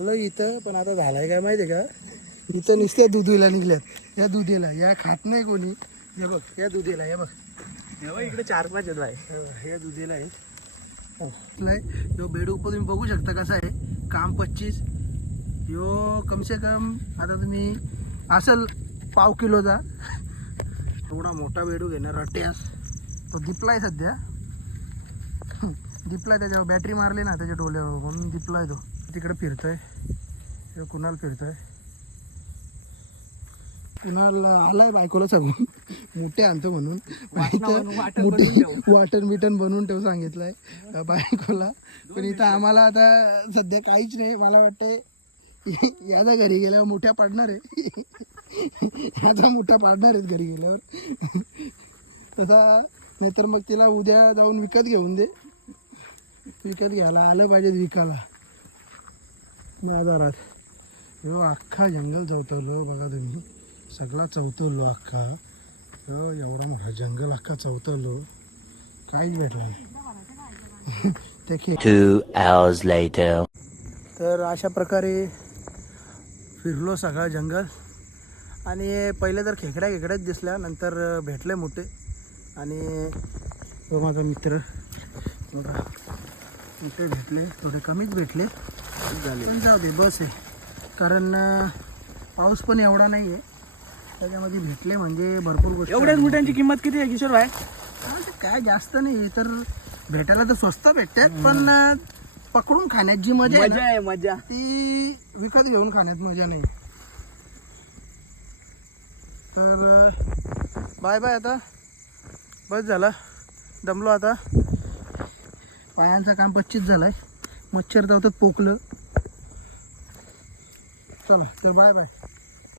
आलो इथं पण आता झालाय काय माहिती आहे का? इथं नुसत्या दुधीला निघल्यात. या दुधीला या खात नाही कोणी. हे बघ या दुधीला हे बघ. इकडे चार पाच आहेत बाय हो, हे दुधीला आहे. हो, नाही यो बेड उपर तुम्ही बघू शकता कसा आहे. काम पच्चीस. यो कमसे कम आता तुम्ही असेल पाव किलोचा. एवढा मोठा बेडू घेणार रट्यास तो दिपलाय सध्या. दिपलाय त्याच्यावर बॅटरी मारली ना त्याच्या डोल्यावर म्हणून दिपलाय तो. तिकडे फिरतोय. कुणाल फिरतोय. कुणाल आलाय बायकोला सांगून. मोठे आणतो म्हणून. वाटण मोठी बनवून वाटण बिटन बनवून ठेव सांगितलंय बायकोला. पण इथं आम्हाला आता सध्या काहीच नाही. मला वाटतंय याचा घरी गेल्यावर मोठ्या पाडणार आहे. याचा मोठा पाडणार आहेत घरी गेल्यावर. तसा नाहीतर मग तिला उद्या जाऊन विकत घेऊन दे. विकत घ्यायला आलं पाहिजे विकायला. बाजारात हो अख्खा जंगल चौतवलो बघा तुम्ही. सगळा चौतवलो अख्खा. हो एवढा मोठा जंगल अख्खा चौतवलो काहीच भेटला नाही. ते. तर अशा प्रकारे फिरलो सगळा जंगल. आणि पहिले तर खेकड्या खेकड्याच दिसल्या नंतर भेटले मोठे. आणि तो माझा मित्र. मोठे भेटले थोडे कमीच भेटले. पण जाऊ दे बस आहे. कारण पाऊस पण एवढा नाही आहे त्याच्यामध्ये भेटले म्हणजे भरपूर गोष्टी एवढ्याच मुठ्यांची किंमत किती आहे किशोर भाई काय जास्त नाही तर भेटायला तर स्वस्त भेटतात पण पकडून खाण्यात जी मजा मजा आहे मजा. ती विकत घेऊन खाण्यात मजा नाही तर बाय बाय आता. बस झालं. दमलो आता. पायांचं काम पच्चीस झालंय. मच्छर धावतात पोकलं. चला तर बाय बाय